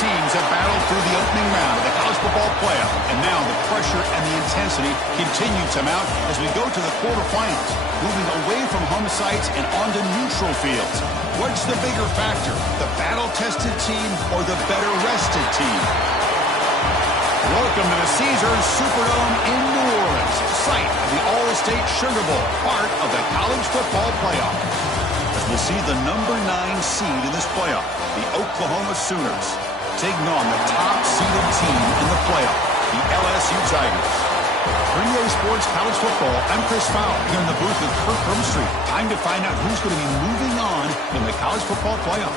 teams have battled through the opening round of the college football playoff, and now the pressure and the intensity continue to mount as we go to the quarterfinals, moving away from home sites and onto neutral fields. What's the bigger factor, the battle-tested team or the better-rested team? Welcome to the Caesars Superdome in New Orleans, site of the All-State Sugar Bowl, part of the college football playoff. As we'll see the number 9 seed in this playoff, the Oklahoma Sooners, taking on the top-seeded team in the playoff, the LSU Tigers. 3A Sports College Football, I'm Chris Fowler, here in the booth with Kirk Brumstreet. Time to find out who's going to be moving on in the college football playoff.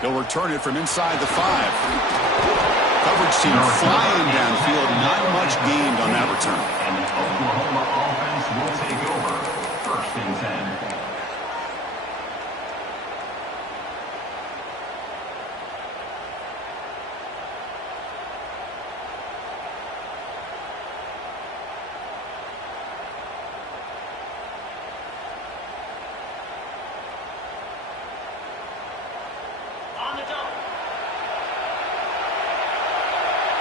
He'll return it from inside the 5. Coverage team flying downfield. Not much gained on that return. And the Oklahoma offense will take over. 1st and 10.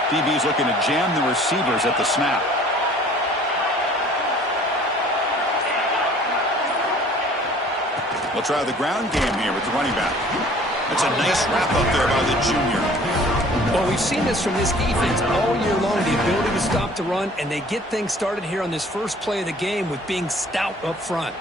DB's looking to jam the receivers at the snap. We'll try the ground game here with the running back. That's a nice wrap up there by the junior. Well, we've seen this from this defense all year long, the ability to stop the run, and they get things started here on this first play of the game with being stout up front.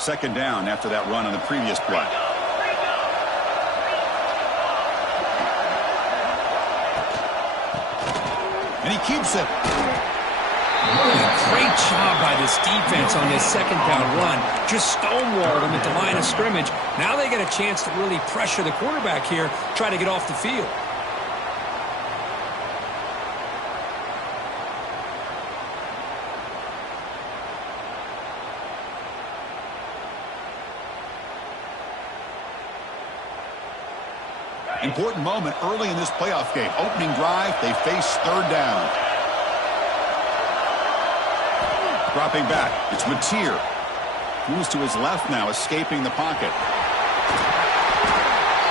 Second down after that run on the previous play. And he keeps it. Great job by this defense on this second down run. Just stonewalled him at the line of scrimmage. Now they get a chance to really pressure the quarterback here, try to get off the field. Important moment early in this playoff game. Opening drive, they face third down. Dropping back, it's Mateer. Moves to his left now, escaping the pocket.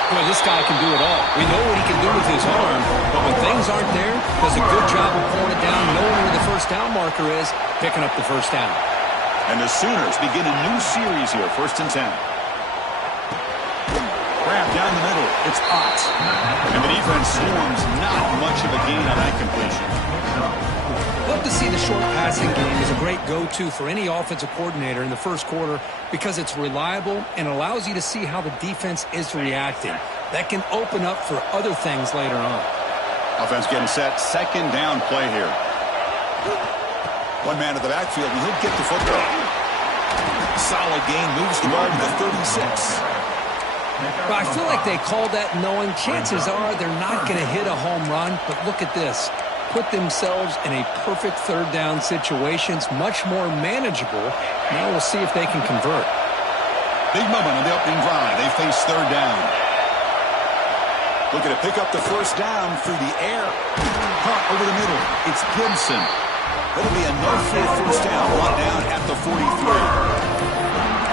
Boy, this guy can do it all. We know what he can do with his arm, but when things aren't there, does a good job of pulling it down, knowing where the first down marker is, picking up the first down. And the Sooners begin a new series here, 1st and 10. Grab down the middle, it's Potts. And the defense swarms, not much of a gain on that completion. Love to see the short passing game is a great go-to for any offensive coordinator in the first quarter because it's reliable and allows you to see how the defense is reacting. That can open up for other things later on. Offense getting set, second down play here. One man at the backfield, and he'll get the football. Solid gain, moves the ball to the 36. Well, I feel like they called that knowing chances are they're not going to hit a home run, but look at this. Put themselves in a perfect third down situation. It's much more manageable. Now we'll see if they can convert. Big moment on the opening drive. They face third down. Looking to pick up the first down through the air. Caught over the middle. It's Gibson. That'll be a no-full first down. Brought down at the 43.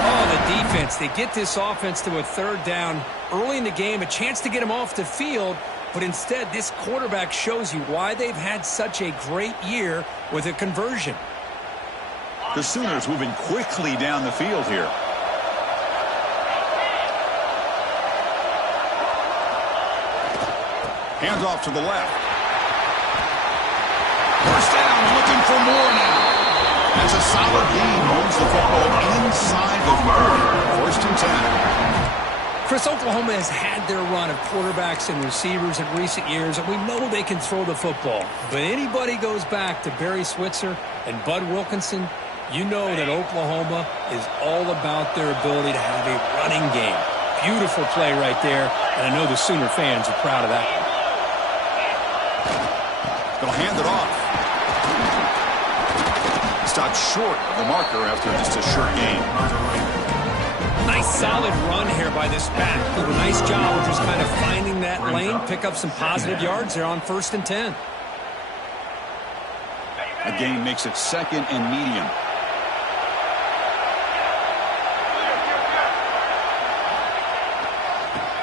Oh, the defense. They get this offense to a third down early in the game, a chance to get him off the field, but instead this quarterback shows you why they've had such a great year with a conversion. The Sooners moving quickly down the field here. Hands off to the left. First down, looking for more now. That's a solid gain. Moves the football inside the 40. 1st and 10. Chris, Oklahoma has had their run of quarterbacks and receivers in recent years, and we know they can throw the football. But anybody goes back to Barry Switzer and Bud Wilkinson, you know that Oklahoma is all about their ability to have a running game. Beautiful play right there, and I know the Sooner fans are proud of that. They'll hand it off. Stopped short of the marker after just a short gain. Nice solid run here by this back. Did a nice job of just kind of finding that lane, pick up some positive yards there on 1st and 10. A gain makes it 2nd and medium.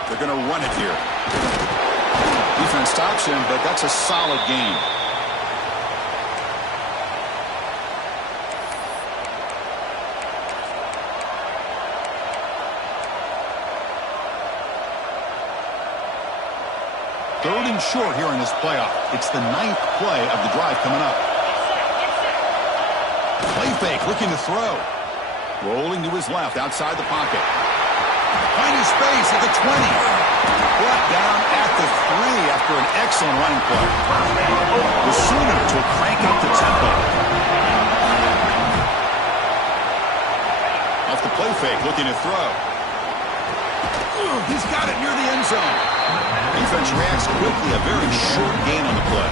They're going to run it here. Defense stops him, but that's a solid gain. Third and short here in this playoff. It's the 9th play of the drive coming up. Play fake, looking to throw. Rolling to his left, outside the pocket. Finding space at the 20. Brought down at the 3 after an excellent running play. The Sooners will crank up the tempo. Off the play fake, looking to throw. He's got it near the end zone. Defense reacts quickly. A very short gain on the play.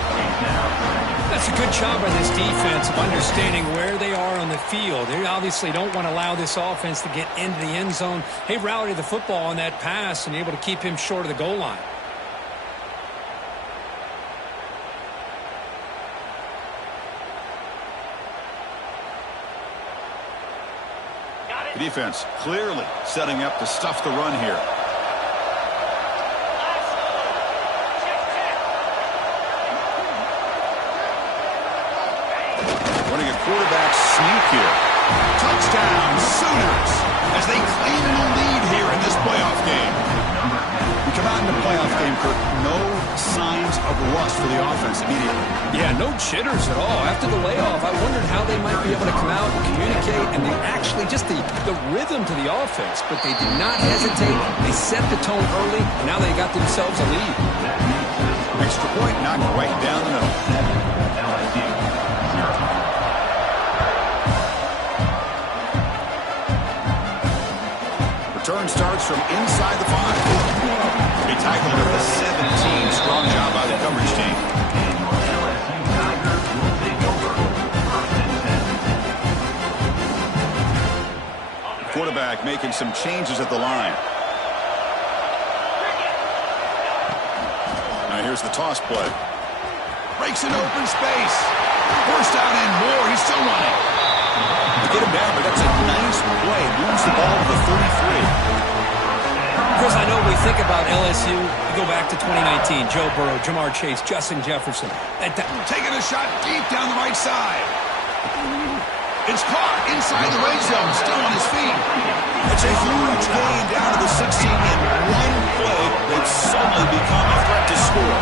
That's a good job by this defense of understanding where they are on the field. They obviously don't want to allow this offense to get into the end zone. They routed the football on that pass and able to keep him short of the goal line. The defense clearly setting up to stuff the run here. Running a quarterback sneak here. Touchdown, Sooners, as they claim the lead here in this playoff game. We come out in the playoff game, Kirk, no signs of rust for the offense immediately. Yeah, no jitters at all. After the layoff, I wondered how they might be able to come out and communicate, and they actually just the rhythm to the offense, but they did not hesitate. They set the tone early, and now they got themselves a lead. Extra point knocked right down the middle. Return starts from inside the 5. They tackled at the 17. Strong job by the coverage team. Quarterback making some changes at the line. Now here's the toss play. Breaks an open space. First down and more. He's still running. Get him down, but that's a nice play. Moves the ball to the 33. Chris, I know we think about LSU. We go back to 2019. Joe Burrow, Jamar Chase, Justin Jefferson. Taking a shot deep down the right side. It's caught inside the red zone. Still on his feet. It's a huge gain down to the 16 in one play. They've suddenly become a threat to score.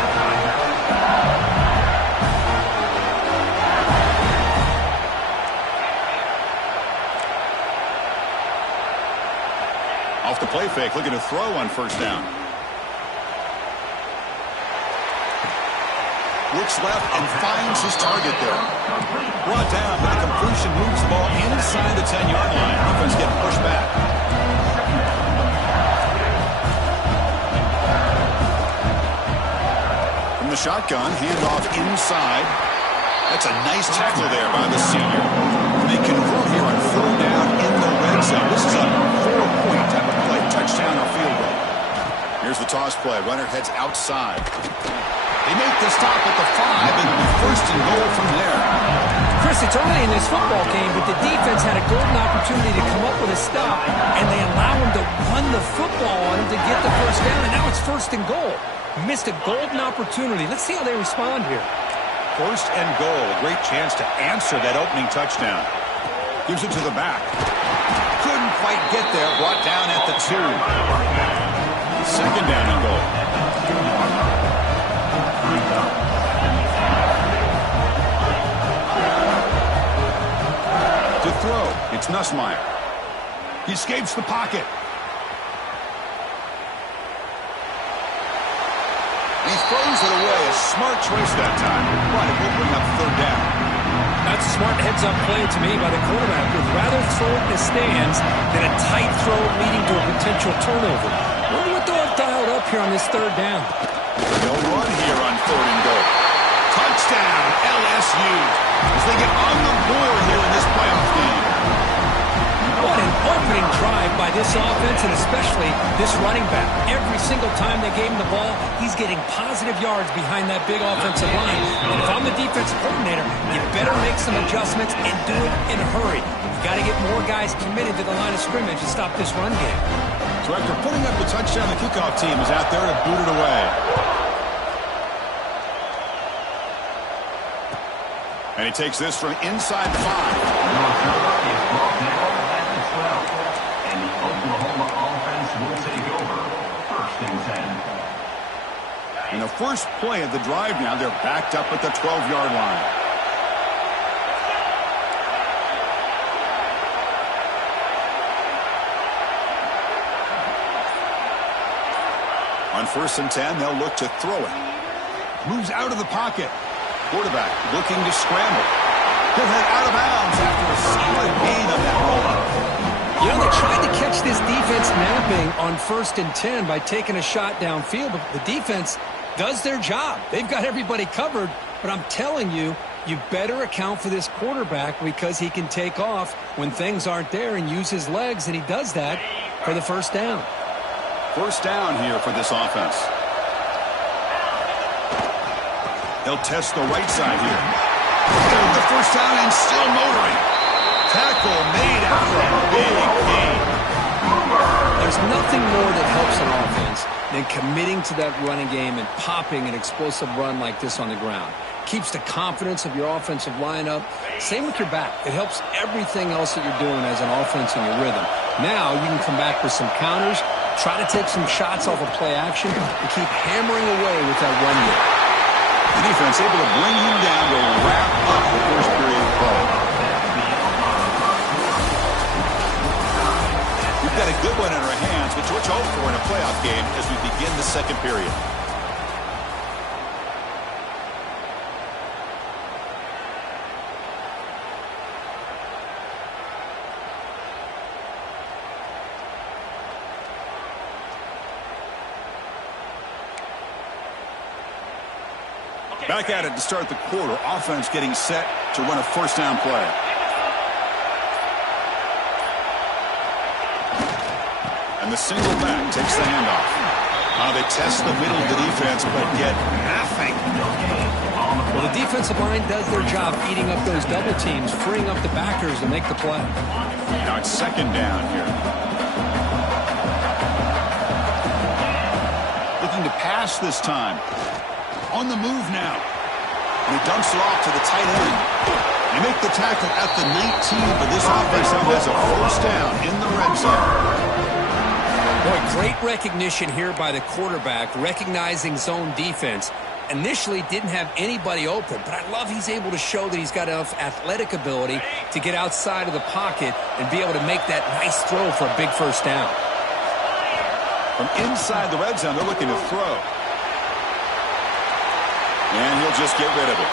Off the play fake, looking to throw on first down. Looks left and finds his target there. Brought down, but the completion moves the ball inside the 10-yard line. Defense getting pushed back. From the shotgun, handoff inside. That's a nice tackle there by the senior. They convert here on 4th down in the red zone. This is a 4-point type of play, touchdown or field goal. Here's the toss play. Runner heads outside. They make the stop at the 5, and it'll be 1st and goal from there. Chris, it's early in this football game, but the defense had a golden opportunity to come up with a stop, and they allow him to run the football on him to get the 1st down, and now it's 1st and goal. Missed a golden opportunity. Let's see how they respond here. 1st and goal, a great chance to answer that opening touchdown. Gives it to the back. Couldn't quite get there, brought down at the 2. 2nd down and goal. To throw, it's Nussmeier. He escapes the pocket. He throws it away. A smart choice that time. But it will bring up third down. That's a smart heads-up play to me by the quarterback. Would rather throw it in the stands than a tight throw leading to a potential turnover. Wonder what they'll have dialed up here on this third down. They'll run here on 3rd and goal. Touchdown, LSU, as they get on the board here in this playoff game. What an opening drive by this offense, and especially this running back. Every single time they gave him the ball, he's getting positive yards behind that big offensive line. And if I'm the defensive coordinator, you better make some adjustments and do it in a hurry. You've got to get more guys committed to the line of scrimmage to stop this run game. So after putting up the touchdown, the kickoff team is out there to boot it away. And he takes this from inside the 5. And the Oklahoma offense will take over. 1st and 10. In the first play of the drive now, they're backed up at the 12-yard line. On 1st and 10, they'll look to throw it. Moves out of the pocket. Quarterback looking to scramble. He'll head out of bounds after a solid gain on that rollout. You know, they tried to catch this defense napping on 1st and 10 by taking a shot downfield, but the defense does their job. They've got everybody covered, but I'm telling you, you better account for this quarterback because he can take off when things aren't there and use his legs, and he does that for the 1st down. 1st down here for this offense. They'll test the right side here. With the 1st down and still motoring. Tackle made after a big gain. There's nothing more that helps an offense than committing to that running game and popping an explosive run like this on the ground. Keeps the confidence of your offensive lineup. Same with your back. It helps everything else that you're doing as an offense in your rhythm. Now you can come back with some counters, try to take some shots off of play action, and keep hammering away with that run game. The defense able to bring him down to wrap up the first period of play. We've got a good one in our hands, which we're hoping for in a playoff game as we begin the 2nd period. Back at it to start the quarter. Offense getting set to run a 1st down play. And the single back takes the handoff. They test the middle of the defense, but get nothing. Well, the defensive line does their job eating up those double teams, freeing up the backers to make the play. Now it's 2nd down here. Looking to pass this time. On the move now. And he dumps it off to the tight end. They make the tackle at the 19, but this offense now has a 1st down in the red zone. Boy, great recognition here by the quarterback, recognizing zone defense. Initially didn't have anybody open, but I love he's able to show that he's got enough athletic ability to get outside of the pocket and be able to make that nice throw for a big 1st down. From inside the red zone, they're looking to throw. And he'll just get rid of it.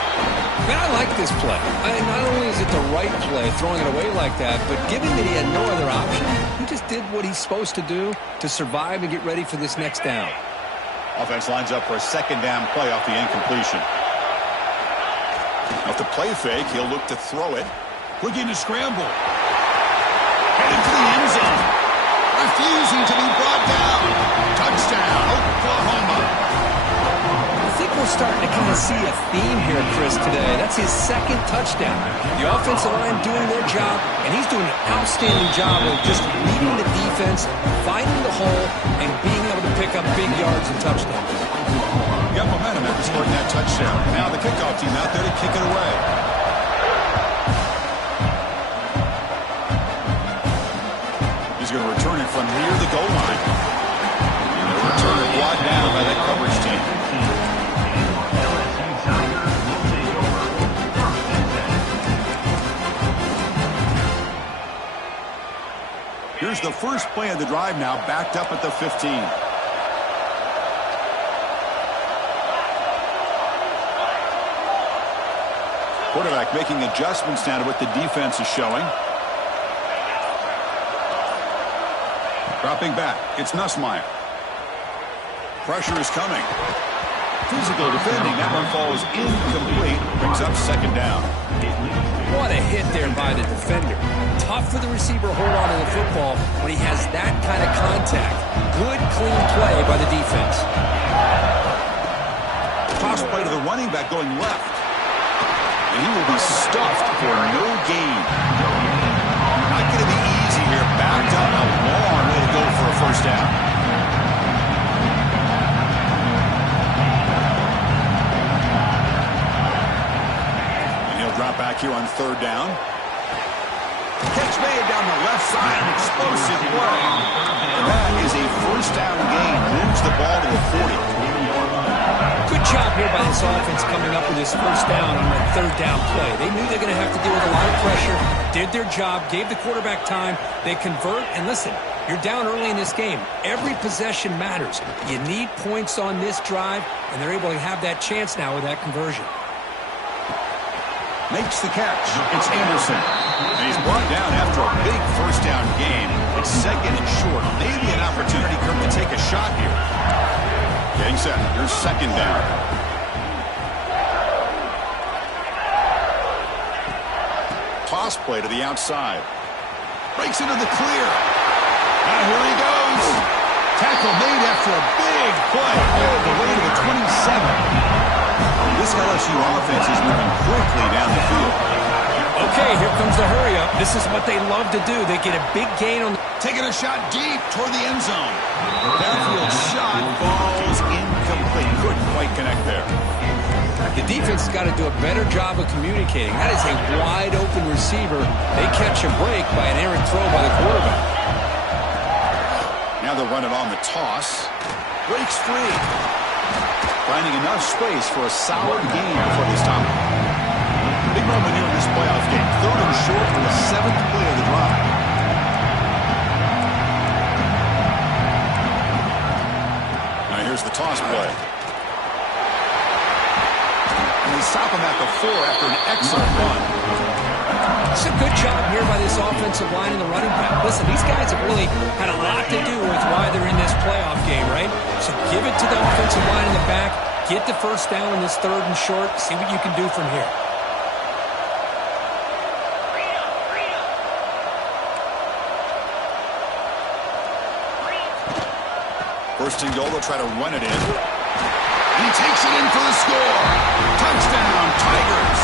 Man, I like this play. Not only is it the right play, throwing it away like that, but given that he had no other option, he just did what he's supposed to do to survive and get ready for this next down. Offense lines up for a 2nd down play off the incompletion. Off the play fake, he'll look to throw it. Looking to scramble. Heading to the end zone. Refusing to be brought down. Touchdown, Oklahoma. I think we're starting to kind of see a theme here, Chris, today. That's his 2nd touchdown. The offensive line doing their job, and he's doing an outstanding job of just reading the defense, finding the hole, and being able to pick up big yards and touchdowns. Got momentum after scoring that touchdown. Now the kickoff team out there to kick it away. He's going to return it from near the goal line. And they'll return it brought down by that coverage team. Here's the first play of the drive now, backed up at the 15. Quarterback making adjustments now to what the defense is showing. Dropping back. It's Nussmeier. Pressure is coming. Physical defending. That one falls incomplete. Brings up second down. What a hit there by the defender. Tough for the receiver to hold on to the football when he has that kind of contact. Good, clean play by the defense. Toss play to the running back going left. And he will be stuffed for no gain. Not going to be easy here. Backed up a long way to go for a first down. Drop back here on third down. Catch made down the left side. An explosive play. And that is a first down gain. Moves the ball to the 40. Good job here by this offense coming up with this first down on that third down play. They knew they were going to have to deal with a lot of pressure. Did their job. Gave the quarterback time. They convert. And listen, you're down early in this game. Every possession matters. You need points on this drive. And they're able to have that chance now with that conversion. Makes the catch. It's Anderson. And he's brought down after a big first down game. It's second and short. Maybe an opportunity, Kirk, to take a shot here. Getting set. Here's second down. Toss play to the outside. Breaks into the clear. And here he goes. Tackle made after a big play. All the way to the 27. This LSU offense is moving quickly down the field. Okay, here comes the hurry-up. This is what they love to do. They get a big gain on the... Taking a shot deep toward the end zone. Downfield shot falls incomplete. Couldn't quite connect there. The defense has got to do a better job of communicating. That is a wide-open receiver. They catch a break by an errant throw by the quarterback. Now they'll run it on the toss. Breaks free. Finding enough space for a solid gain before they stop it. Big moment here in this playoff game. Third and short for the 7th play of the drive. Now here's the toss play. And they stop him at the 4 after an excellent run. It's a good job here by this offensive line and the running back. Listen, these guys have really had a lot to do with why they're in this playoff game, right? So give it to the offensive line in the back. Get the first down in this third and short. See what you can do from here. First and goal, they'll try to run it in. And he takes it in for the score. Touchdown, Tigers.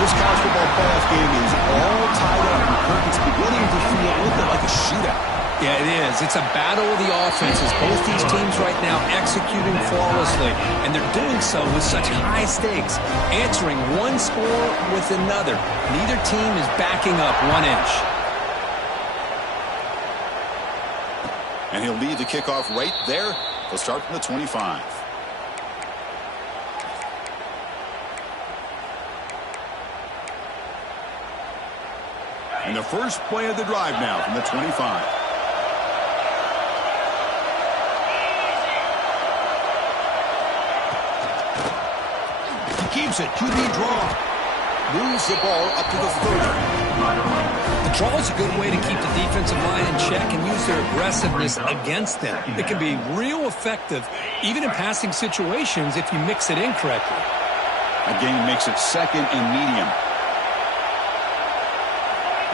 This college football playoff game is all tied up. And it's beginning to feel a little bit like a shootout. Yeah, it is. It's a battle of the offenses. Both these teams right now executing flawlessly, and they're doing so with such high stakes, answering one score with another. Neither team is backing up 1 inch. And he'll lead the kickoff right there. He'll start from the 25. And the first play of the drive now from the 25. Keeps it. QB draw. Moves the ball up to the 30. The draw is a good way to keep the defensive line in check and use their aggressiveness against them. It can be real effective, even in passing situations, if you mix it in correctly. Again, makes it second and medium.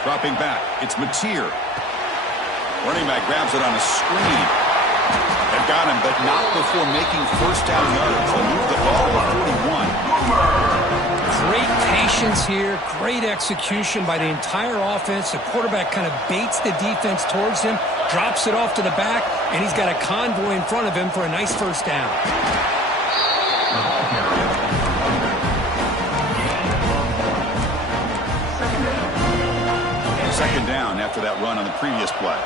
Dropping back. It's Mateer. Running back grabs it on a screen. They've got him, but not before making first down yards. They'll move the ball to 41. Great patience here. Great execution by the entire offense. The quarterback kind of baits the defense towards him, drops it off to the back, and he's got a convoy in front of him for a nice first down. Second down after that run on the previous play.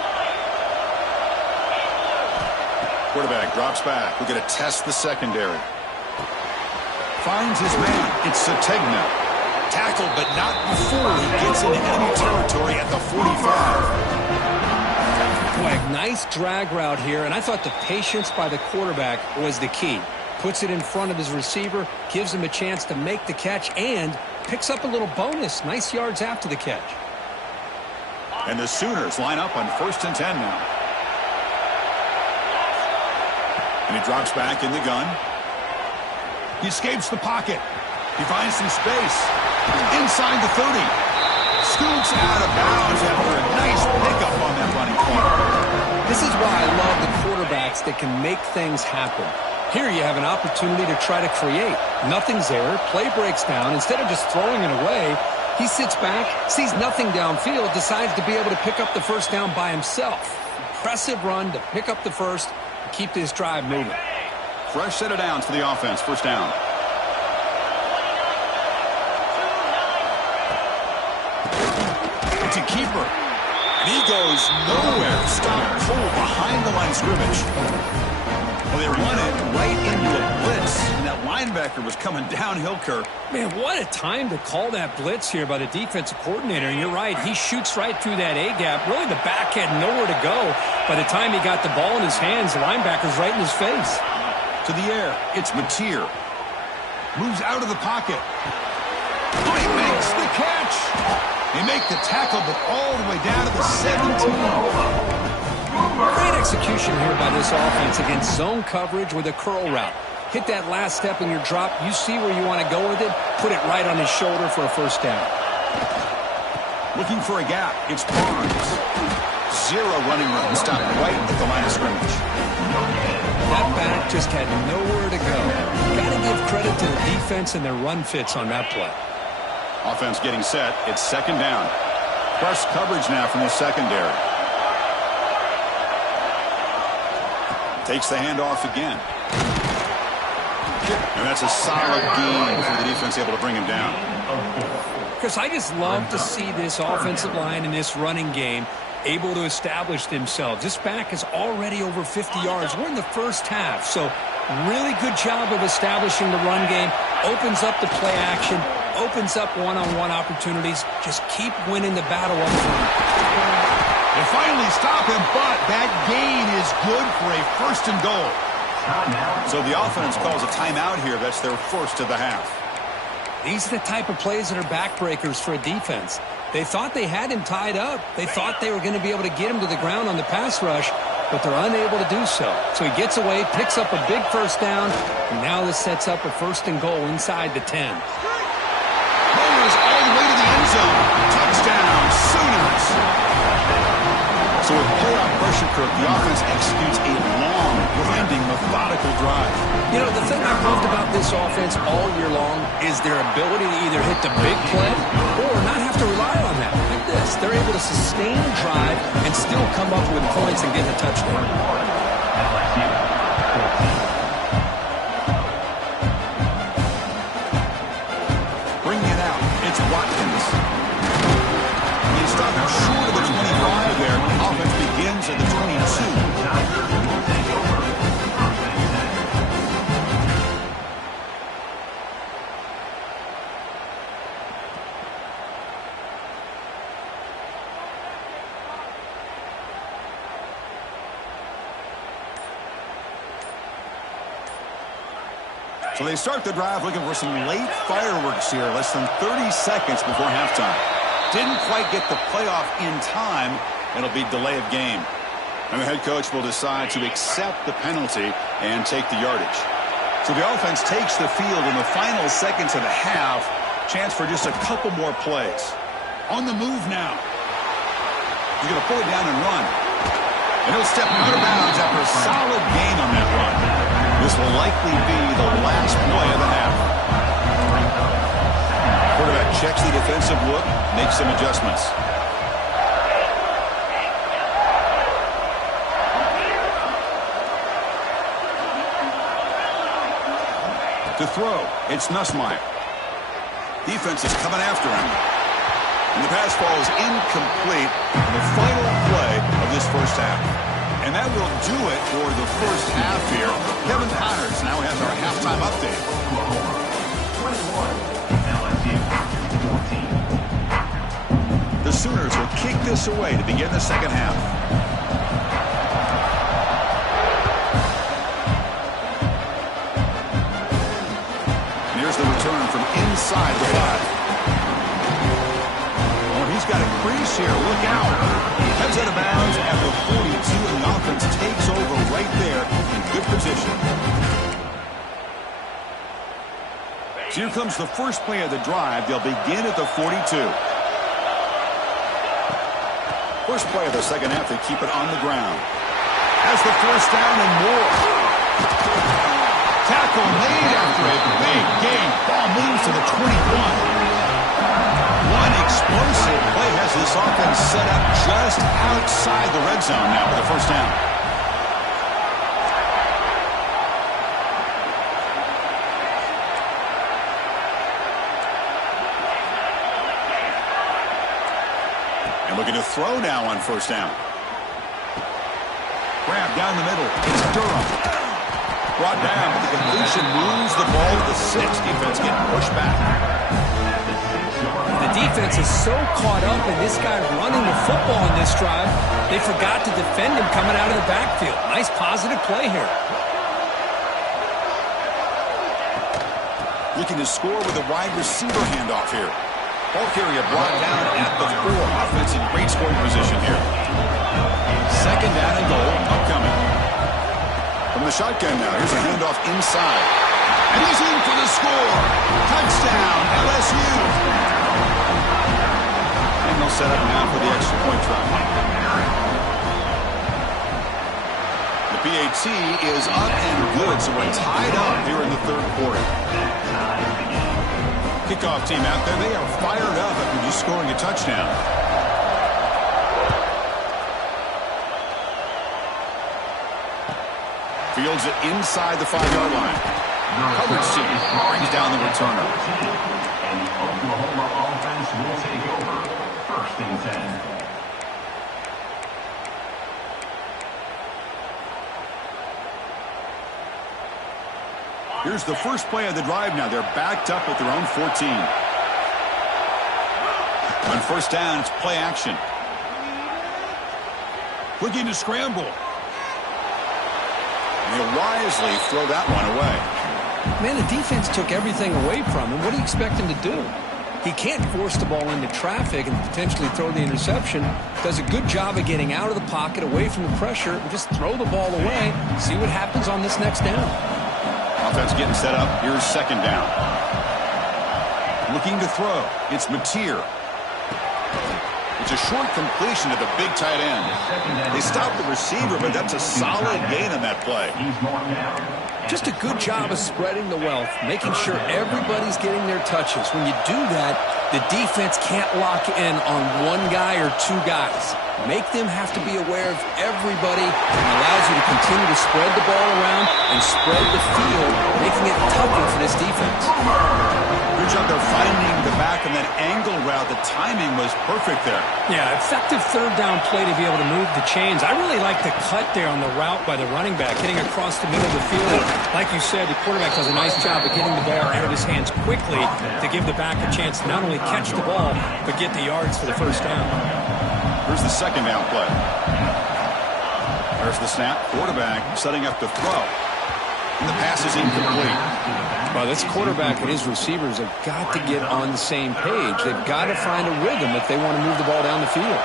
Quarterback drops back. We're going to test the secondary. Finds his man. It's Sategna. Tackled, but not before he gets into enemy territory at the 45. Boy, nice drag route here, and I thought the patience by the quarterback was the key. puts it in front of his receiver, gives him a chance to make the catch, and picks up a little bonus. Nice yards after the catch. And the Sooners line up on 1st and 10 now. And he drops back in the gun. He escapes the pocket. He finds some space. Inside the 30. Scoots out of bounds after a nice pickup on that running play. This is why I love the quarterbacks that can make things happen. Here you have an opportunity to try to create. Nothing's there. Play breaks down. Instead of just throwing it away, he sits back, sees nothing downfield, decides to be able to pick up the first down by himself. Impressive run to pick up the first and keep this drive moving. Fresh set of downs for the offense. First down. It's a keeper. And he goes nowhere. Stop pull behind the line of scrimmage. Well, they run it right into a blitz, and that linebacker was coming downhill, Kirk. Man, what a time to call that blitz here by the defensive coordinator. And you're right, he shoots right through that A-gap. Really, the back had nowhere to go. By the time he got the ball in his hands, the linebacker's right in his face. To the air, it's Mateer. Moves out of the pocket. Oh, he makes the catch. They make the tackle, but all the way down to the 17. Great execution here by this offense against zone coverage with a curl route. Hit that last step in your drop. You see where you want to go with it. Put it right on his shoulder for a first down. Looking for a gap. It's Barnes. Zero running room. Stopped right at the line of scrimmage. That back just had nowhere to go. Got to give credit to the defense and their run fits on that play. Offense getting set. It's second down. Press coverage now from the secondary. Takes the handoff again. And that's a solid gain for the defense able to bring him down. Chris, I just love to see this offensive line in this running game able to establish themselves. This back is already over 50 yards. We're in the first half, so really good job of establishing the run game. Opens up the play action, opens up one-on-one opportunities. Just keep winning the battle up front. They finally stop him, but that gain is good for a 1st and goal. So the offense calls a timeout here. That's their first of the half. These are the type of plays that are backbreakers for a defense. They thought they had him tied up. They thought they were going to be able to get him to the ground on the pass rush, but they're unable to do so. So he gets away, picks up a big first down, and now this sets up a 1st and goal inside the 10. Mowers all the way to the end zone. Touchdown, Sooners. So with playoff pressure, Kirk, the offense executes a long, grinding, methodical drive. You know, the thing I've loved about this offense all year long is their ability to either hit the big play or not have to rely on that. Like this, they're able to sustain a drive and still come up with points and get a touchdown. Bringing it out, it's Watkins. He's stopped short of the 25 there. Offense begins at the 22. So they start the drive looking for some late fireworks here, less than 30 seconds before halftime. Didn't quite get the playoff in time. It'll be delay of game. And the head coach will decide to accept the penalty and take the yardage. So the offense takes the field in the final seconds of the half. Chance for just a couple more plays. On the move now. He's going to pull it down and run. And he'll step out of bounds after a solid gain on that run. This will likely be the last play of the half. Quarterback checks the defensive look, makes some adjustments. To throw, it's Nussmeier. Defense is coming after him. And the pass falls incomplete on the final play of this first half. And that will do it for the first half here. Kevin Connors now has our halftime update. 21, LSU 14. The Sooners will kick this away to begin the second half. the return from inside the 5. Oh, he's got a crease here. Look out. Heads out of bounds at the 42, and the offense takes over right there in good position. So here comes the first play of the drive. They'll begin at the 42. First play of the second half, they keep it on the ground. Has the first down and more. Tackle made after a big gain. Ball moves to the 21. One explosive play has this offense set up just outside the red zone now for the first down. And looking to throw now on first down. Grab down the middle. It's Durham. Brought down, but the completion moves the ball to the 6. Defense getting pushed back. The defense is so caught up in this guy running the football in this drive, they forgot to defend him coming out of the backfield. Nice positive play here. Looking to score with a wide receiver handoff here. Ball carrier brought down at the 4. Offense in great scoring position here. Second down and goal upcoming. From the shotgun now, here's a handoff inside. And he's in for the score. Touchdown, LSU. And they'll set up now for the extra point try. The PAT is up and good, so we're tied up here in the third quarter. Kickoff team out there, they are fired up after just scoring a touchdown. Fields it inside the 5-yard line. Coverage team brings down the returner. And the Oklahoma offense will take over. First and 10. Here's the first play of the drive now. They're backed up at their own 14. On first down, it's play action. Looking to scramble. And he'll wisely throw that one away. Man, the defense took everything away from him. What do you expect him to do? He can't force the ball into traffic and potentially throw the interception. Does a good job of getting out of the pocket, away from the pressure, and just throw the ball away. See what happens on this next down. Offense getting set up. Here's second down. Looking to throw. It's Mateer. It's a short completion to the big tight end. They stopped the receiver, but that's a solid gain on that play. Just a good job of spreading the wealth, making sure everybody's getting their touches. When you do that, the defense can't lock in on one guy or two guys. Make them have to be aware of everybody, and allows you to continue to spread the ball around and spread the field, making it tougher for this defense. Good job there finding the back on that angle route. The timing was perfect there. Yeah, effective third down play to be able to move the chains. I really like the cut there on the route by the running back, hitting across the middle of the field. Like you said, the quarterback does a nice job of getting the ball out of his hands quickly to give the back a chance to not only catch the ball, but get the yards for the first down. Here's the second down play. There's the snap. Quarterback setting up the throw. And the pass is incomplete. Well, this quarterback and his receivers have got to get on the same page. They've got to find a rhythm if they want to move the ball down the field.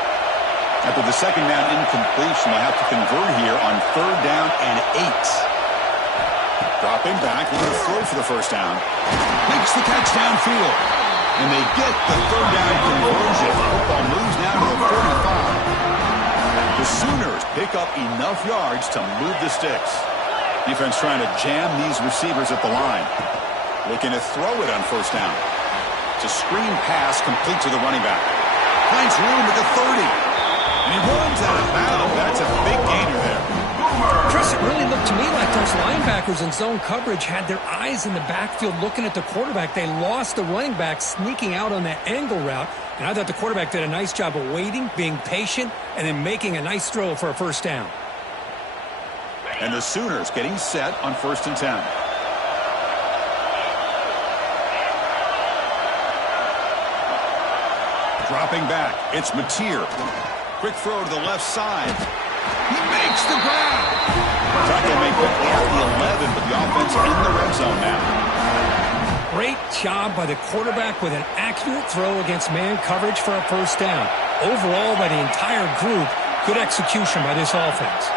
After the second down incompletion, they'll have to convert here on third down and 8. Dropping back, looking to throw for the first down. Makes the catch downfield. And they get the third down conversion. Football moves now to the 45. The Sooners pick up enough yards to move the sticks. Defense trying to jam these receivers at the line. Looking to throw it on first down. It's a screen pass complete to the running back. Finds room at the 30. And he runs out of bounds. That's a big gainer there. Chris, it really looked to me like those linebackers in zone coverage had their eyes in the backfield looking at the quarterback. They lost the running back sneaking out on that angle route. And I thought the quarterback did a nice job of waiting, being patient, and then making a nice throw for a first down. And the Sooners getting set on first and 10. Dropping back, it's Mateer. Quick throw to the left side. He makes the grab. Tackle made quickly at the 11, but the offense in the red zone now. Great job by the quarterback with an accurate throw against man coverage for a first down. Overall, by the entire group, good execution by this offense.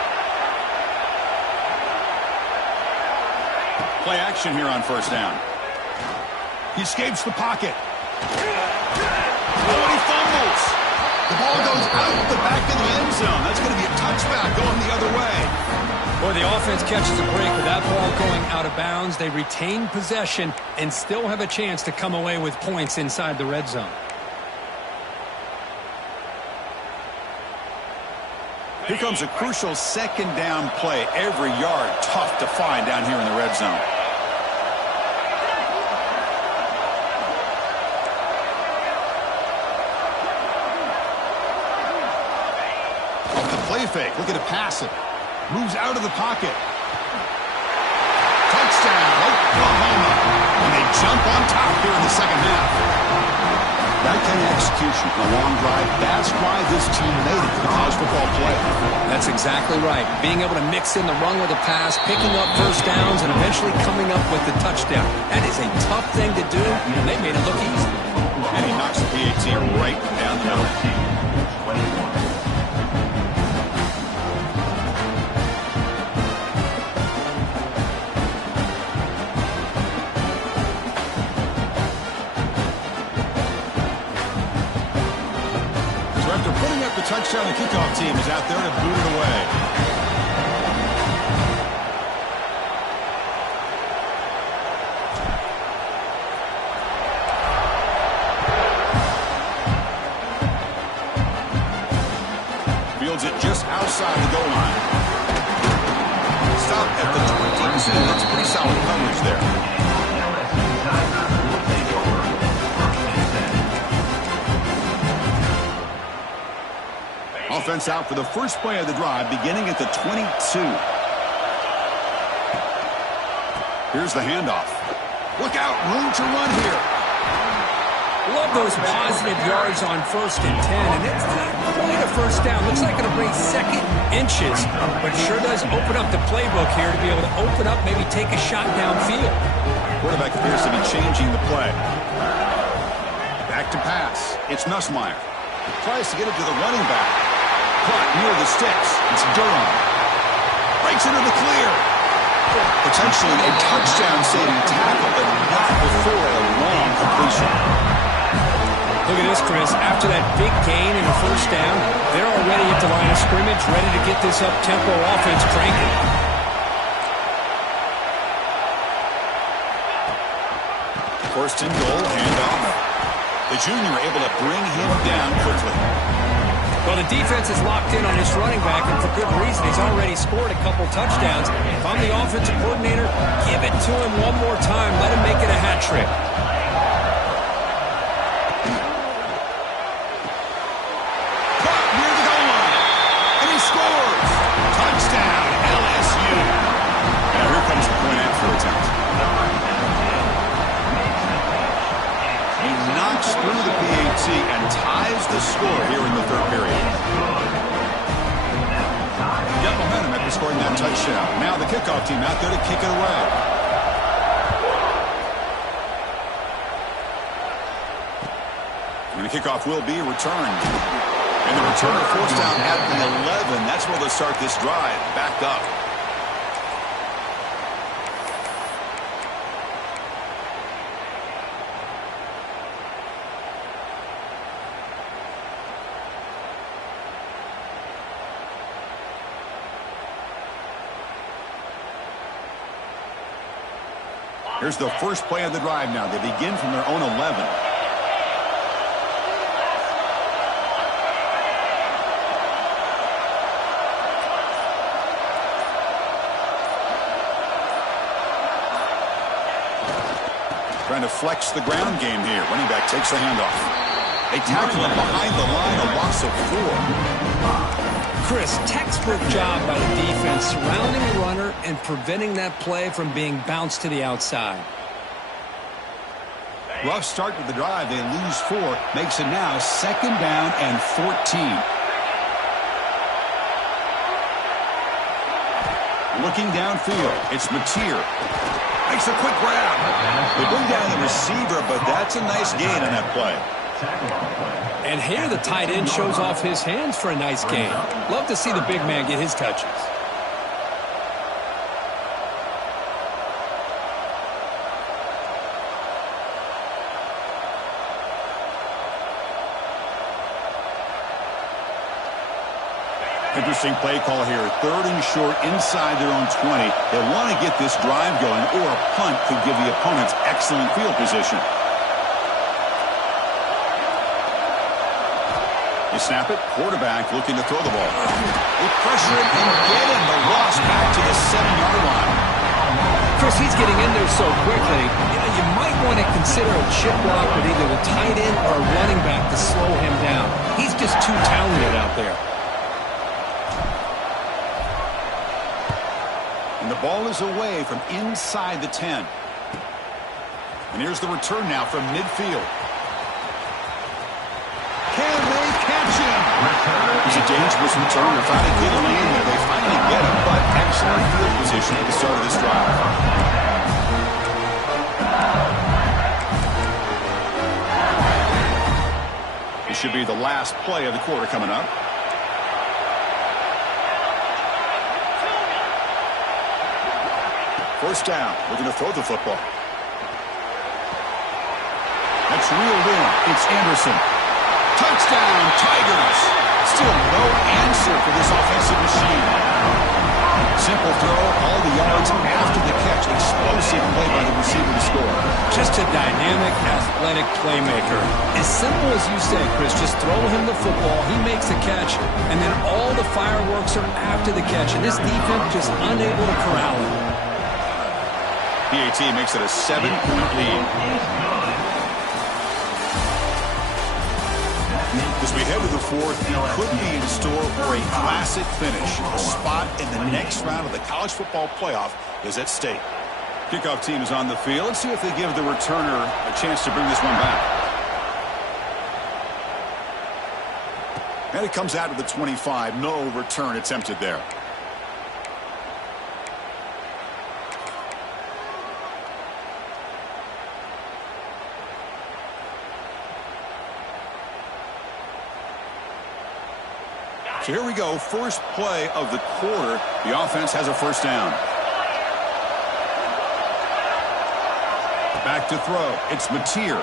Play action here on first down. He escapes the pocket. Oh, and he fumbles. The ball goes out the back of the end zone. That's going to be a touchback going the other way. Boy, the offense catches a break with that ball going out of bounds. They retain possession and still have a chance to come away with points inside the red zone. Here comes a crucial second down play. Every yard tough to find down here in the red zone. Play fake, looking to pass it. Moves out of the pocket. Touchdown, Oklahoma. And they jump on top here in the second half. That kind of execution, a long drive, that's why this team made it to the college football playoff. That's exactly right. Being able to mix in the run with the pass, picking up first downs, and eventually coming up with the touchdown. That is a tough thing to do, and they made it look easy. And he knocks the PAT right down the middle. The touchdown, the kickoff team is out there to boot it away. Fields it just outside the goal line. Stop at the 22. That's pretty solid coverage there. Offense out for the first play of the drive, beginning at the 22. Here's the handoff. Look out, room to run here. Love those positive yards on 1st and 10, and it's not quite a first down. Looks like it'll bring second inches, but sure does open up the playbook here to be able to open up, maybe take a shot downfield. Quarterback appears to be changing the play. Back to pass. It's Nussmeier. Tries to get it to the running back. Caught near the sticks. It's Durham. Breaks into the clear. Potentially a touchdown-saving tackle, but not before a long completion. Look at this, Chris. After that big gain in the first down, they're already at the line of scrimmage, ready to get this up-tempo offense cranking. First and goal, handoff. The junior able to bring him down quickly. Well, the defense is locked in on this running back, and for good reason. He's already scored a couple touchdowns. If I'm the offensive coordinator, give it to him one more time. Let him make it a hat trick. Caught near the goal line, and he scores. Touchdown, LSU. Now here comes the point after attempt. He knocks through the PAT and ties the score here in the third period. Got momentum after scoring that touchdown. Now the kickoff team out there to kick it away. And the kickoff will be returned. And the returner forced down at the 11. That's where they'll start this drive. Back up. Here's the first play of the drive now. They begin from their own 11. Trying to flex the ground game here. Running back takes the handoff. They tackle him behind the line, a loss of 4. Chris, textbook job by the defense surrounding the runner and preventing that play from being bounced to the outside. Rough start to the drive. They lose 4. Makes it now 2nd down and 14. Looking downfield, it's Mateer. Makes a quick grab. They bring down the receiver. receiver, but that's a nice gain on that play. And here the tight end shows off his hands for a nice gain. Love to see the big man get his touches. Interesting play call here. 3rd and short inside their own 20. They want to get this drive going, or a punt could give the opponents excellent field position. You snap it, quarterback looking to throw the ball. They pressure it and get him. The loss back to the 7-yard line. Chris, he's getting in there so quickly. You might want to consider a chip block with either the tight end or a running back to slow him down. He's just too talented out there. And the ball is away from inside the 10. And here's the return now from midfield. Can they catch him? He's a dangerous returner. Trying to get him in there. They finally get him, but excellent field position at the start of this drive. This should be the last play of the quarter coming up. First down. We're going to throw the football. That's reeled in. It's Anderson. Touchdown, Tigers. Still no answer for this offensive machine. Simple throw, all the yards after the catch. Explosive play by the receiver to score. Just a dynamic, athletic playmaker. As simple as you say, Chris, just throw him the football, he makes the catch, and then all the fireworks are after the catch. And this defense just unable to corral him. PAT makes it a 7-point lead. As we head to the 4th, it could be in store for a classic finish. A spot in the next round of the college football playoff is at stake. Kickoff team is on the field. Let's see if they give the returner a chance to bring this one back. And it comes out of the 25. No return attempted there. So here we go, first play of the quarter. The offense has a first down. Back to throw. It's Mateer.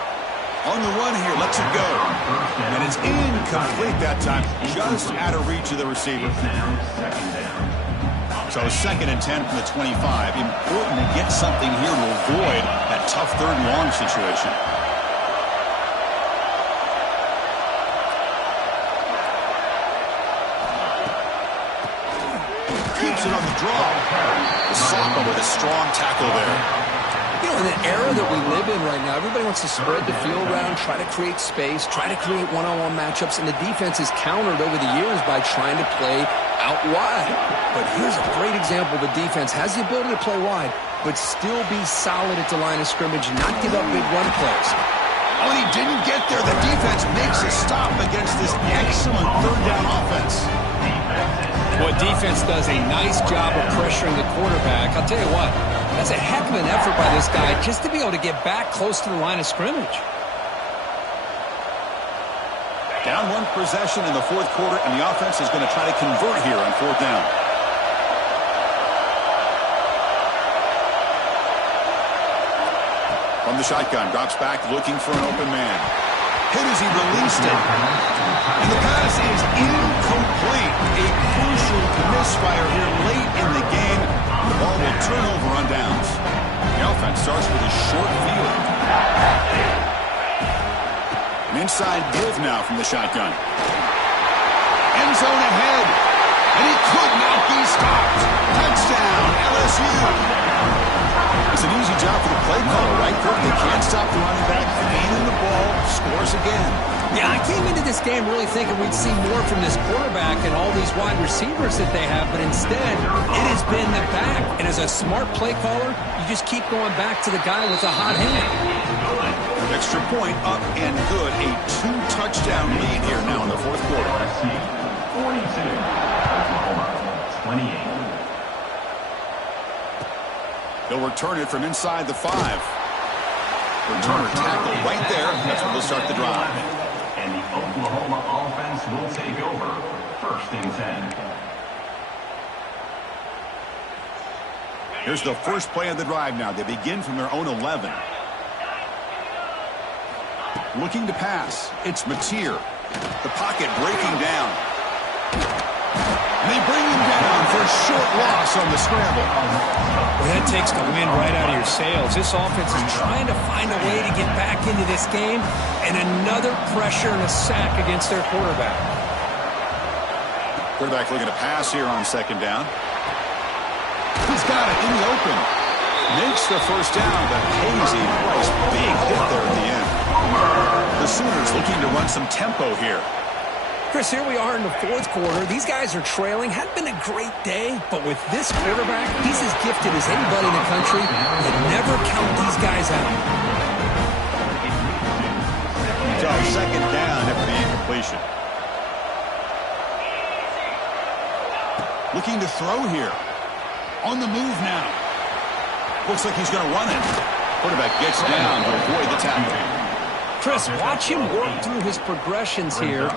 On the run here, lets it go. And it's incomplete that time, just out of reach of the receiver. So 2nd and 10 from the 25. Important to get something here to avoid that tough 3rd and long situation. Keeps it on the draw. Saka with a strong tackle there. You know, in the era that we live in right now, everybody wants to spread the field around, try to create space, try to create one-on-one matchups, and the defense is countered over the years by trying to play out wide. But here's a great example. The defense has the ability to play wide, but still be solid at the line of scrimmage, not give up big run plays. Oh, and he didn't get there. The defense makes a stop against this excellent 3rd down offense. Well, defense does a nice job of pressuring the quarterback. I'll tell you what, that's a heck of an effort by this guy just to be able to get back close to the line of scrimmage. Down 1 possession in the 4th quarter, and the offense is going to try to convert here on 4th down. From the shotgun, drops back looking for an open man. Hit as he released it. And the pass is incomplete. A crucial misfire here late in the game. The ball will turn over on downs. The offense starts with a short field. An inside give now from the shotgun. End zone ahead. And he could not be stopped. Touchdown, LSU. It's an easy job for the play caller, right? They can't stop the running back. Gaining the ball, scores again. Yeah, I came into this game really thinking we'd see more from this quarterback and all these wide receivers that they have, but instead, it has been the back. And as a smart play caller, you just keep going back to the guy with a hot hand. Extra point up and good. A 2-touchdown lead here now in the 4th quarter. 42, Oklahoma 28. They'll return it from inside the 5. Returner tackle right there. That's where they'll start the drive. And the Oklahoma offense will take over. First and 10. Here's the first play of the drive now. They begin from their own 11. Looking to pass. It's Mateer. The pocket breaking down. And they bring him down for a short loss on the scramble. Well, that takes the wind right out of your sails. This offense is trying to find a way to get back into this game, and another pressure and a sack against their quarterback. Quarterback looking to pass here on second down. He's got it in the open. Makes the first down, but pays a price. Big hit there at the end. The Sooners looking to run some tempo here. Chris, here we are in the fourth quarter. These guys are trailing. Hadn't been a great day, but with this quarterback, he's as gifted as anybody in the country. You never count these guys out. So second down after the incompletion. Looking to throw here. On the move now. Looks like he's going to run it. Quarterback gets down to avoid the tackle. Chris, watch him work through his progressions here.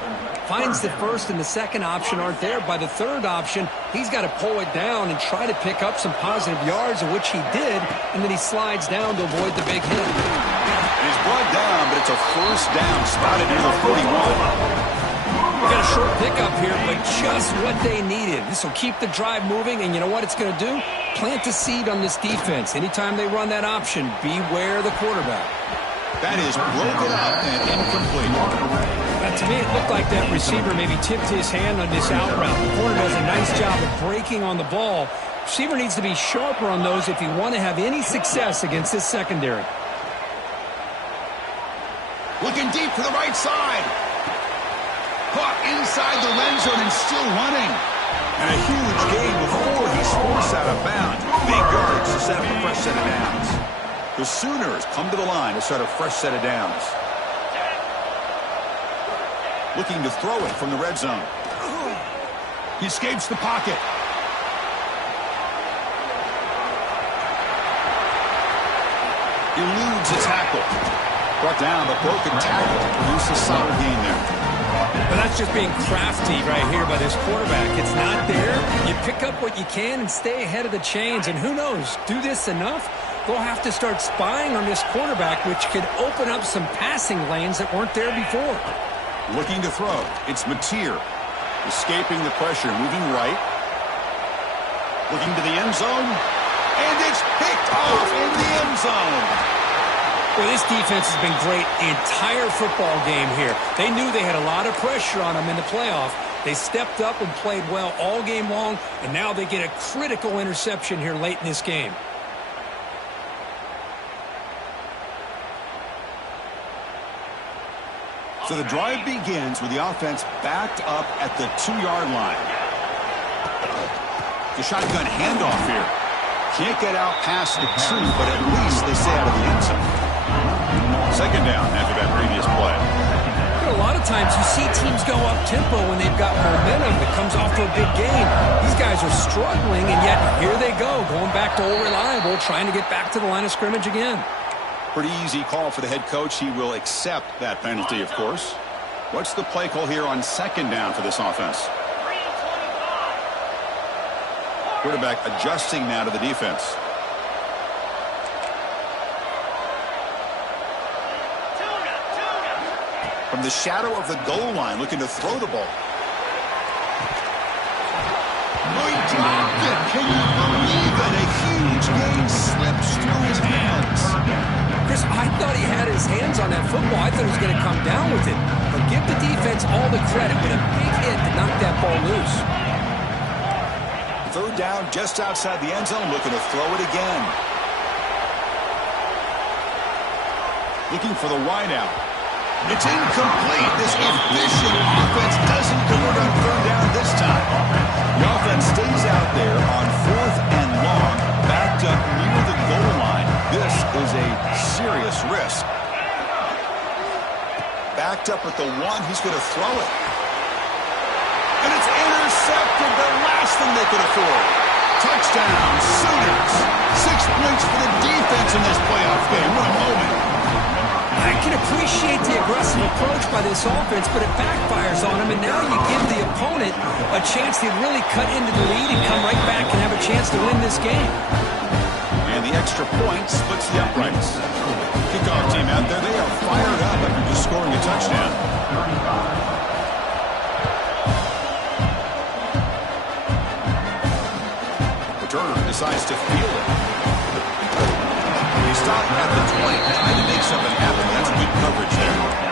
Finds the first and the second option aren't there. By the third option, he's got to pull it down and try to pick up some positive yards, of which he did, and then he slides down to avoid the big hit. And he's brought down, but it's a first down spotted near the 41. We got a short pickup here, but just what they needed. This will keep the drive moving, and you know what it's going to do? Plant a seed on this defense. Anytime they run that option, beware the quarterback. That is broken up and incomplete. Now, to me, it looked like that receiver maybe tipped his hand on this out route. The corner does a nice job of breaking on the ball. Receiver needs to be sharper on those if you want to have any success against this secondary. Looking deep to the right side. Caught inside the red zone and still running. And a huge gain before he's forced out of bounds. Big yardage to set up a fresh set of downs. The Sooners come to the line to start a fresh set of downs. Looking to throw it from the red zone. He escapes the pocket. Eludes a tackle. Brought down, the broken tackle. Produces a solid gain there. But that's just being crafty right here by this quarterback. It's not there. You pick up what you can and stay ahead of the chains. And who knows, do this enough, they'll have to start spying on this quarterback, which could open up some passing lanes that weren't there before. Looking to throw. It's Mateer. Escaping the pressure, moving right. Looking to the end zone. And it's picked off in the end zone. Well, this defense has been great the entire football game here. They knew they had a lot of pressure on them in the playoff. They stepped up and played well all game long, and now they get a critical interception here late in this game. So the drive begins with the offense backed up at the 2-yard line. The shotgun handoff here. Can't get out past the tree, but at least they stay out of the end zone. Second down after that previous play. A lot of times you see teams go up-tempo when they've got momentum that comes off to a big game. These guys are struggling, and yet here they go, going back to old reliable, trying to get back to the line of scrimmage again. Pretty easy call for the head coach. He will accept that penalty, of course. What's the play call here on second down for this offense? Quarterback adjusting now to the defense. From the shadow of the goal line, looking to throw the ball. He dropped it. Can you believe it? A huge gain slips through his hands. Chris, I thought he had his hands on that football. I thought he was going to come down with it. But give the defense all the credit with a big hit to knock that ball loose. Third down just outside the end zone, looking to throw it again. Looking for the wideout. It's incomplete. This efficient offense doesn't convert on third down this time. The offense stays out there on fourth and long, backed up near the goal line. This is a serious risk. Backed up at the 1, he's going to throw it. And it's intercepted, the last thing they could afford. Touchdown, Sooners. 6 points for the defense in this playoff game. What a moment. aggressive approach by this offense, but it backfires on them, and now you give the opponent a chance to really cut into the lead and come right back and have a chance to win this game. And the extra point splits the uprights. Kickoff team out there, they are fired up after just scoring a touchdown. Returner decides to field it. They stop at the 20, trying to make something happen. That's good coverage there.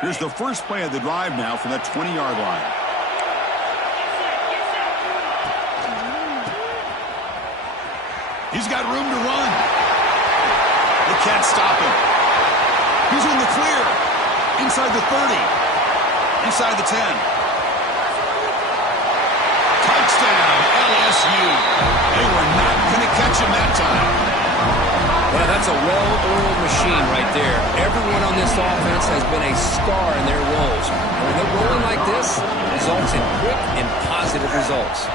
Here's the first play of the drive now from the 20-yard line. He's got room to run. They can't stop him. He's in the clear. Inside the 30. Inside the 10. Touchdown, LSU. They were not going to catch him that time. Well, that's a well-oiled machine right there. Everyone on this offense has been a star in their roles. And when they're rolling like this, it results in quick and positive results.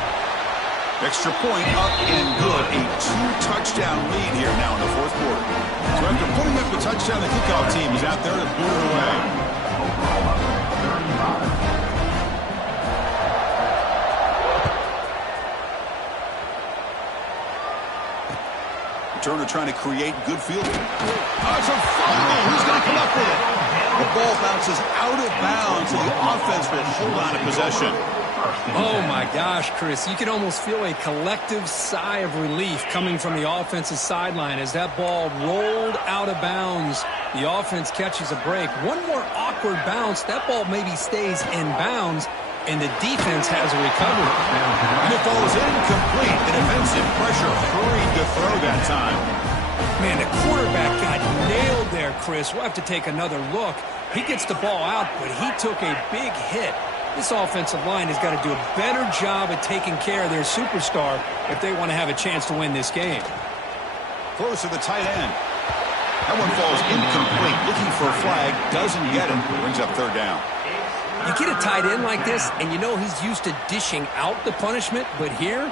Extra point up and good. A 2-touchdown lead here now in the fourth quarter. So after putting up the touchdown, the kickoff team is out there to boot it away. Turner trying to create good field. Oh, it's a fumble. Who's going to come up with it? The ball bounces out of bounds, and the offense will hold on to possession. Oh, my gosh, Chris. You can almost feel a collective sigh of relief coming from the offensive sideline as that ball rolled out of bounds. The offense catches a break. One more awkward bounce. That ball maybe stays in bounds, and the defense has a recovery. And it falls incomplete. An offensive pressure hurried to throw that time. Man, the quarterback got nailed there, Chris. We'll have to take another look. He gets the ball out, but he took a big hit. This offensive line has got to do a better job at taking care of their superstar if they want to have a chance to win this game. Close to the tight end. That one falls incomplete. Looking for a flag. Doesn't get it. Brings up third down. You get a tight end like this, and you know he's used to dishing out the punishment, but here,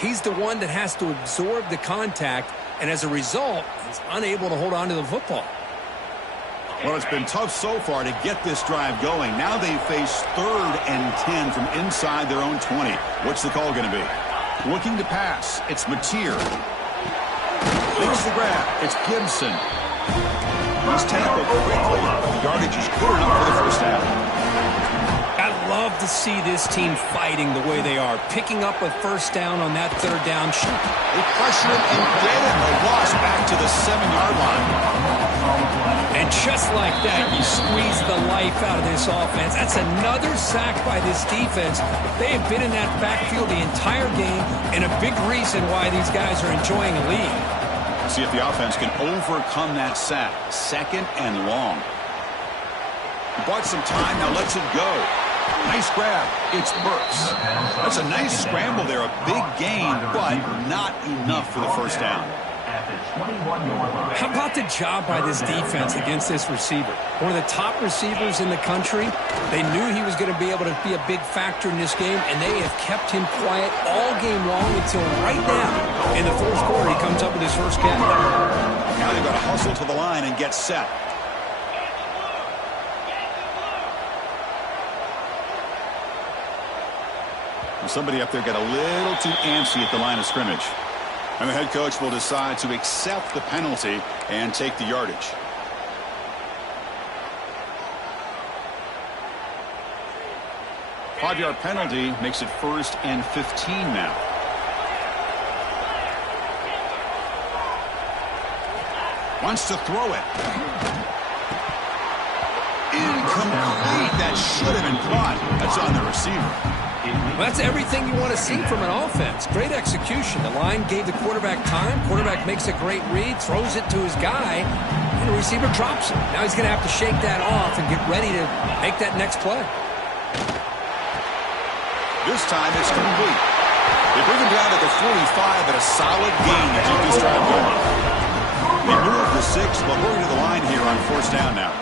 he's the one that has to absorb the contact, and as a result, he's unable to hold on to the football. Well, it's been tough so far to get this drive going. Now they face 3rd and 10 from inside their own 20. What's the call going to be? Looking to pass. It's Mateer. Makes the grab. It's Gibson. He's tackled quickly. The yardage is good enough for the first down. I love to see this team fighting the way they are, picking up a first down on that 3rd down shoot. They pressure him and get him. A loss back to the 7-yard line. And just like that, you squeeze the life out of this offense. That's another sack by this defense. They have been in that backfield the entire game, and a big reason why these guys are enjoying a lead. See if the offense can overcome that sack. 2nd and long. He bought some time, now lets it go. Nice grab. It's Burks. That's a nice scramble there. A big gain, but not enough for the first down. How about the job by this defense against this receiver? One of the top receivers in the country. They knew he was going to be able to be a big factor in this game, and they have kept him quiet all game long until right now. In the fourth quarter, he comes up with his first catch. Now they've got to hustle to the line and get set. Somebody up there got a little too antsy at the line of scrimmage. And the head coach will decide to accept the penalty and take the yardage. Five-yard penalty makes it 1st and 15 now. Wants to throw it. Incomplete. That should have been caught. That's on the receiver. Well, that's everything you want to see from an offense. Great execution. The line gave the quarterback time. Quarterback makes a great read, throws it to his guy, and the receiver drops it. Now he's going to have to shake that off and get ready to make that next play. This time it's complete. They bring him down to the 45 at a solid gain to keep this drive going. They move the 6, but hurry to the line here on 4th down now.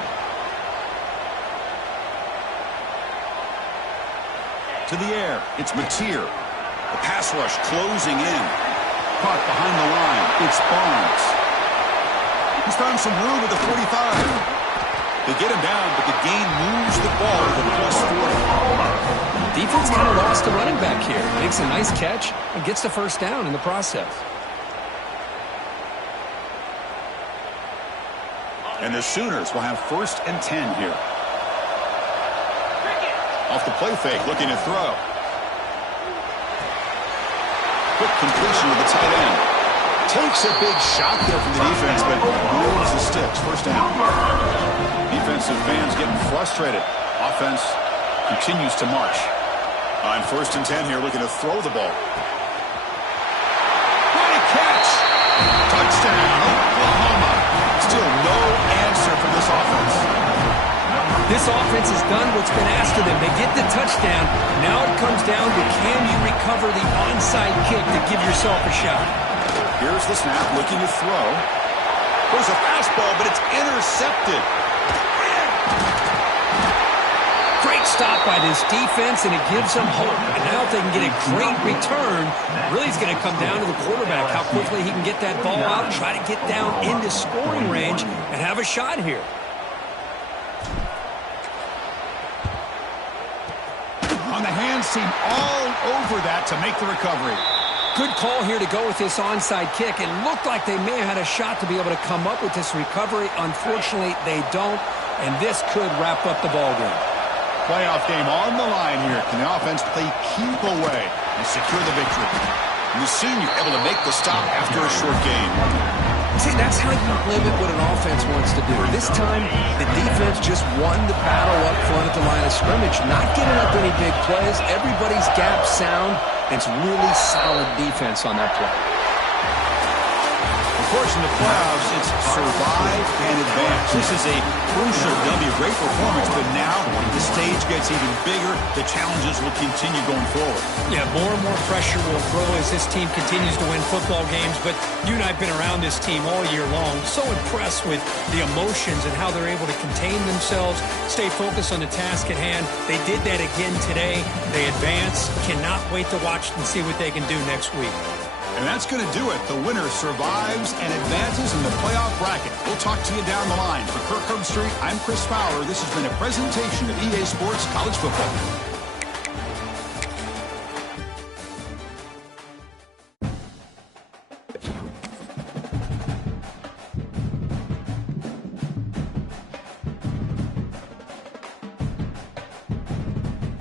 To the air, it's Mateer. The pass rush closing in. Caught behind the line, it's Barnes. He's found some room at the 45. They get him down, but the gain moves the ball to the +40. Defense kind of lost a running back here. Makes a nice catch and gets the 1st down in the process. And the Sooners will have 1st and 10 here. Off the play fake, looking to throw. Quick completion with the tight end. Takes a big shot there from the defense, but moves the sticks. 1st down. Defensive fans getting frustrated. Offense continues to march. On 1st and 10 here, looking to throw the ball. What a catch! Touchdown, Oklahoma. Still no answer for this offense. This offense has done what's been asked of them. They get the touchdown. Now it comes down to can you recover the onside kick to give yourself a shot. Here's the snap, looking to throw. There's a fastball, but it's intercepted. Great stop by this defense, and it gives them hope. And now if they can get a great return, really it's going to come down to the quarterback, how quickly he can get that ball out, try to get down into scoring range, and have a shot here. On the hands team all over that to make the recovery. Good call here to go with this onside kick. It looked like they may have had a shot to be able to come up with this recovery. Unfortunately, they don't, and this could wrap up the ball game. Playoff game on the line here. Can the offense play keep away and secure the victory? And the senior able to make the stop after a short game. See, that's how you limit what an offense wants to do. This time, the defense just won the battle up front at the line of scrimmage, not giving up any big plays. Everybody's gap sound. It's really solid defense on that play. Of course, in the playoffs, it's survive and advance. This is a crucial W. Great performance, but now the stage gets even bigger. The challenges will continue going forward. Yeah, more and more pressure will grow as this team continues to win football games, but you and I have been around this team all year long. So impressed with the emotions and how they're able to contain themselves, stay focused on the task at hand. They did that again today. They advance. Cannot wait to watch and see what they can do next week. And that's going to do it. The winner survives and advances in the playoff bracket. We'll talk to you down the line. For Kirk Herbstreit, I'm Chris Fowler. This has been a presentation of EA Sports College Football.